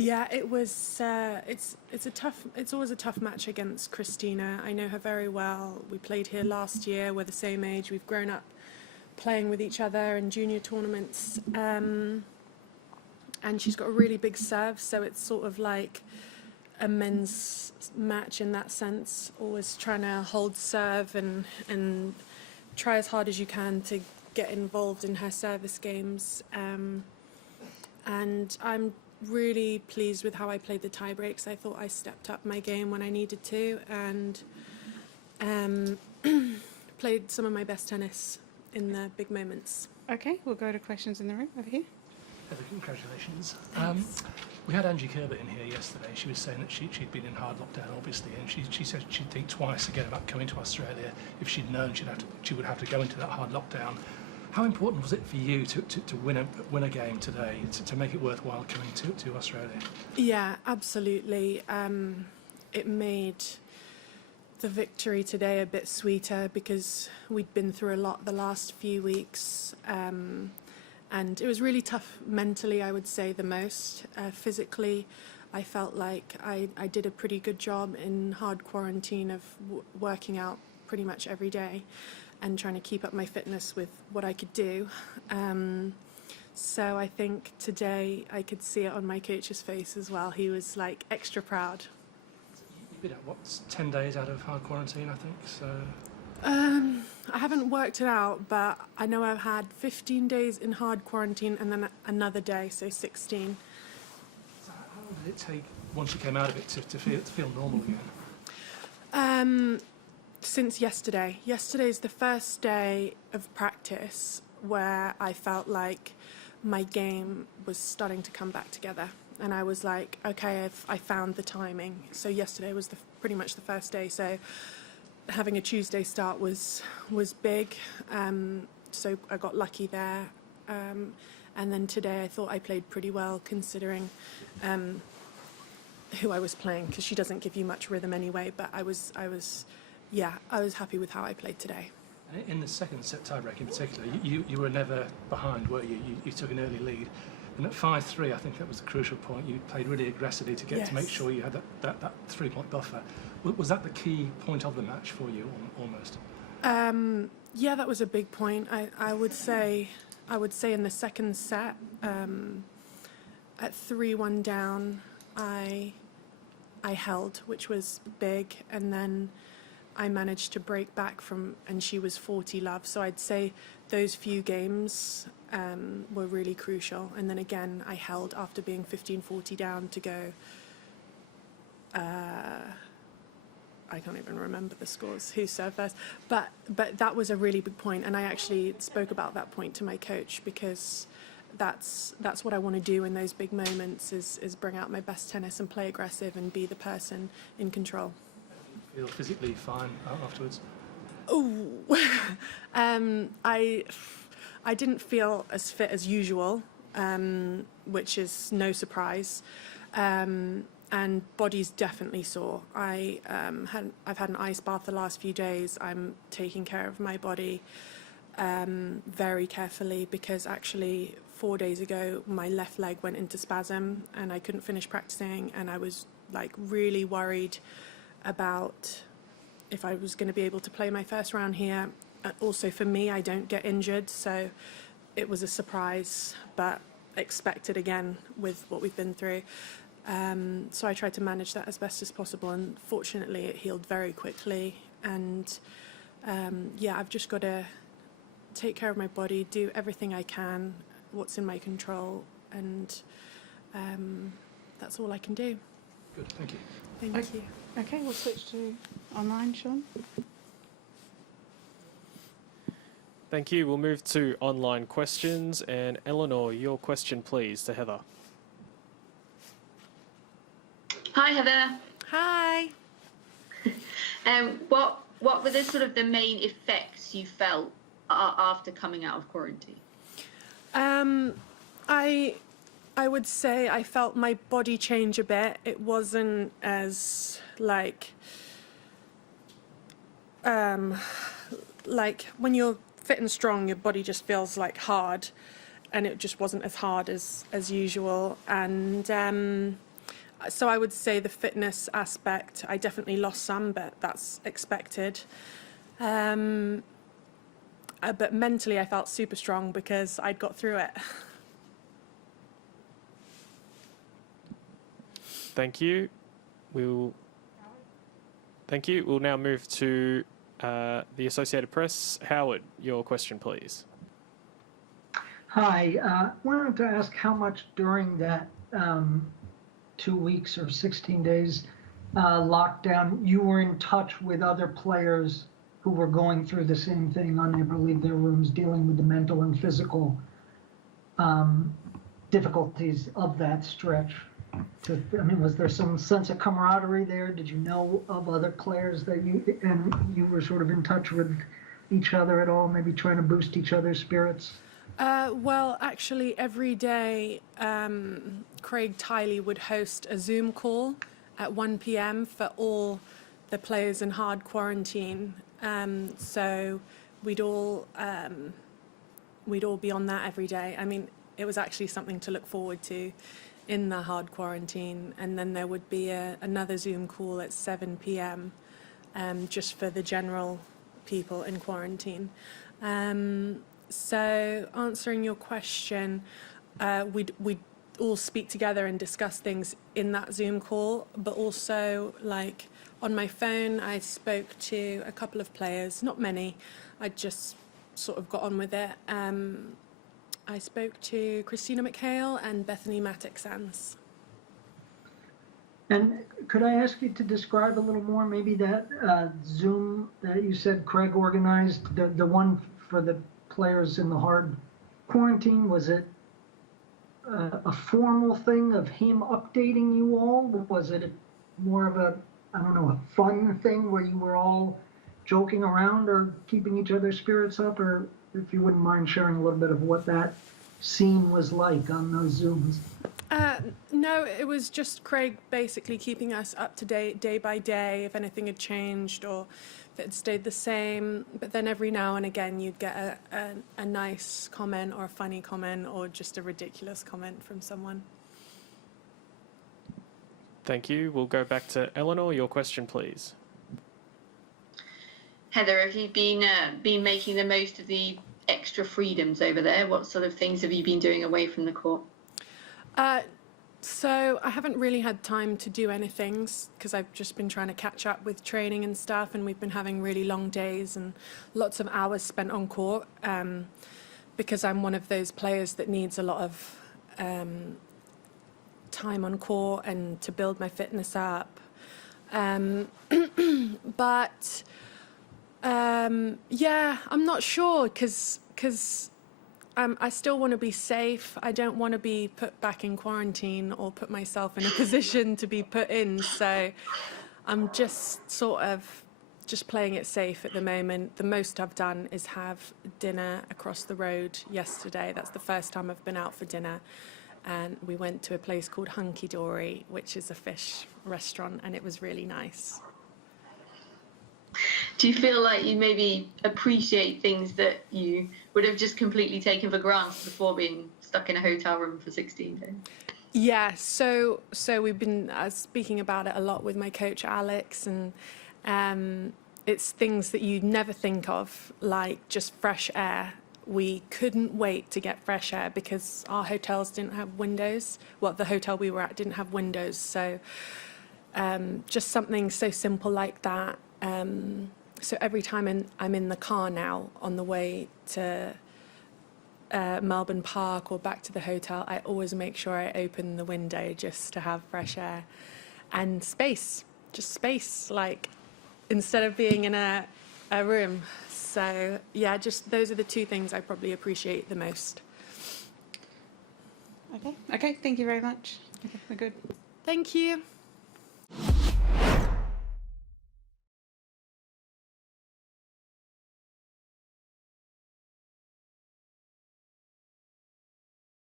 Yeah, it was. It's a tough. It's always a tough match against Christina. I know her very well. We played here last year. We're the same age. We've grown up playing with each other in junior tournaments. And she's got a really big serve, so it's sort of like a men's match in that sense. Always trying to hold serve and try as hard as you can to get involved in her service games. And I'm really pleased with how I played the tie breaks. I thought I stepped up my game when I needed to and played some of my best tennis in the big moments. Okay, we'll go to questions in the room over here. Heather, congratulations. We had Angie Kerber in here yesterday. She was saying that she'd been in hard lockdown, obviously, and she said she'd think twice again about coming to Australia. If she'd known she would have to go into that hard lockdown. How important was it for you to win a game today, to make it worthwhile coming to Australia? Yeah, absolutely. It made the victory today a bit sweeter because we'd been through a lot the last few weeks. And it was really tough mentally, I would say, the most. Physically, I felt like I did a pretty good job in hard quarantine of working out pretty much every day and trying to keep up my fitness with what I could do. So I think today I could see it on my coach's face as well. He was like extra proud. You've been at 10 days out of hard quarantine, I think, so... I haven't worked it out, but I know I've had 15 days in hard quarantine and then another day, so 16. So how long did it take, once you came out of it, to feel normal again? Since yesterday. Yesterday's the first day of practice where I felt like my game was starting to come back together. And I was like, okay, I found the timing. So yesterday was pretty much the first day. So having a Tuesday start was big. So I got lucky there. And then today I thought I played pretty well considering who I was playing, because she doesn't give you much rhythm anyway. But I was happy with how I played today. In the second set tiebreak in particular, you were never behind, were you? You took an early lead. And at 5-3, I think that was the crucial point. You played really aggressively to make sure you had that 3-point buffer. Was that the key point of the match for you, almost? Yeah, that was a big point. I would say in the second set, at 3-1 down, I held, which was big, and then I managed to break back and she was 40 love. So I'd say those few games were really crucial. And then again, I held after being 15-40 down to go. I can't even remember the scores, who served first. But that was a really big point, and I actually spoke about that point to my coach because that's what I want to do in those big moments is bring out my best tennis and play aggressive and be the person in control. Feel physically fine afterwards? Oh, I didn't feel as fit as usual, which is no surprise. And body's definitely sore. I've had an ice bath the last few days. I'm taking care of my body very carefully because actually 4 days ago my left leg went into spasm and I couldn't finish practicing, and I was like really worried about if I was going to be able to play my first round here. Also for me, I don't get injured, so it was a surprise, but expected again with what we've been through. So I tried to manage that as best as possible, and fortunately it healed very quickly. And I've just got to take care of my body, do everything I can, what's in my control, and that's all I can do. Good, thank you. Thank you. Okay, we'll switch to online, Sean. Thank you. We'll move to online questions. And Eleanor, your question, please, to Heather. Hi, Heather. Hi. What were the sort of the main effects you felt after coming out of quarantine? I would say I felt my body change a bit. It wasn't as like when you're fit and strong, your body just feels like hard, and it just wasn't as hard as usual. And So I would say the fitness aspect, I definitely lost some, but that's expected. But mentally, I felt super strong because I'd got through it. Thank you. Thank you. We'll now move to the Associated Press. Howard, your question, please. Hi, wanted to ask how much during that 2 weeks or 16 days lockdown you were in touch with other players who were going through the same thing, unable to leave their rooms, dealing with the mental and physical difficulties of that stretch. I mean, was there some sense of camaraderie there? Did you know of other players that you were sort of in touch with each other at all, maybe trying to boost each other's spirits? Well, actually, every day, Craig Tiley would host a Zoom call at 1 p.m. for all the players in hard quarantine. So we'd all be on that every day. I mean, it was actually something to look forward to in the hard quarantine. And then there would be another Zoom call at 7 p.m. Just for the general people in quarantine. So answering your question, we'd all speak together and discuss things in that Zoom call, but also like on my phone, I spoke to a couple of players, not many. I just sort of got on with it. I spoke to Christina McHale and Bethany Mattek-Sands. And could I ask you to describe a little more, maybe that Zoom that you said Craig organized, the one for the players in the hard quarantine? Was it a formal thing of him updating you all? Was it more of a, I don't know, a fun thing where you were all joking around or keeping each other's spirits up? Or if you wouldn't mind sharing a little bit of what that scene was like on those Zooms. No, it was just Craig basically keeping us up to date day by day if anything had changed or if it had stayed the same. But then every now and again you'd get a nice comment or a funny comment or just a ridiculous comment from someone. Thank you. We'll go back to Eleanor. Your question, please. Heather, have you been making the most of the extra freedoms over there? What sort of things have you been doing away from the court? So I haven't really had time to do anything because I've just been trying to catch up with training and stuff, and we've been having really long days and lots of hours spent on court because I'm one of those players that needs a lot of time on court and to build my fitness up. But yeah, I'm not sure because I still want to be safe. I don't want to be put back in quarantine or put myself in a position to be put in. So I'm just sort of just playing it safe at the moment. The most I've done is have dinner across the road yesterday. That's the first time I've been out for dinner. And we went to a place called Hunky Dory, which is a fish restaurant, and it was really nice. Do you feel like you maybe appreciate things that you would have just completely taken for granted before being stuck in a hotel room for 16 days? Yeah, so we've been speaking about it a lot with my coach Alex, and it's things that you never think of, like just fresh air. We couldn't wait to get fresh air because our hotels didn't have windows. Well, the hotel we were at didn't have windows, so just something so simple like that. So every time I'm in the car now on the way to Melbourne Park or back to the hotel, I always make sure I open the window just to have fresh air and space, just space, like instead of being in a room. So yeah, just those are the two things I probably appreciate the most. Okay, thank you very much. Okay, we're good. Thank you.